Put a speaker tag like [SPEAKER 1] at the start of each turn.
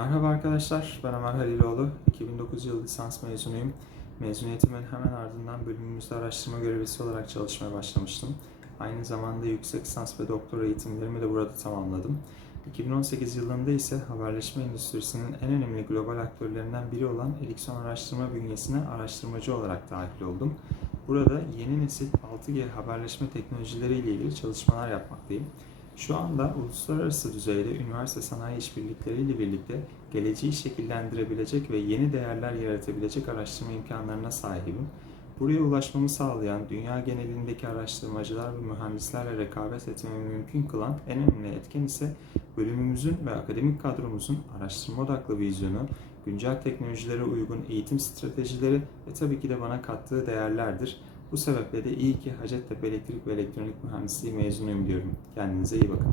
[SPEAKER 1] arkadaşlar, ben Ömer Haliloğlu. 2009 yılı lisans mezunuyum. Mezuniyetimin hemen ardından bölümümüzde araştırma görevlisi olarak çalışmaya başlamıştım. Aynı zamanda yüksek lisans ve doktora eğitimlerimi de burada tamamladım. 2018 yılında ise haberleşme endüstrisinin en önemli global aktörlerinden biri olan Ericsson Araştırma bünyesine araştırmacı olarak dahil oldum. Burada yeni nesil 6G haberleşme teknolojileri ile ilgili çalışmalar yapmaktayım. Şu anda uluslararası düzeyde üniversite sanayi işbirlikleriyle birlikte geleceği şekillendirebilecek ve yeni değerler yaratabilecek araştırma imkanlarına sahibim. Buraya ulaşmamı sağlayan, dünya genelindeki araştırmacılar ve mühendislerle rekabet etmemi mümkün kılan en önemli etken ise bölümümüzün ve akademik kadromuzun araştırma odaklı vizyonu, güncel teknolojilere uygun eğitim stratejileri ve tabii ki de bana kattığı değerlerdir. Bu sebeple de iyi ki Hacettepe Elektrik ve Elektronik Mühendisliği mezunuyum diyorum. Kendinize iyi bakın.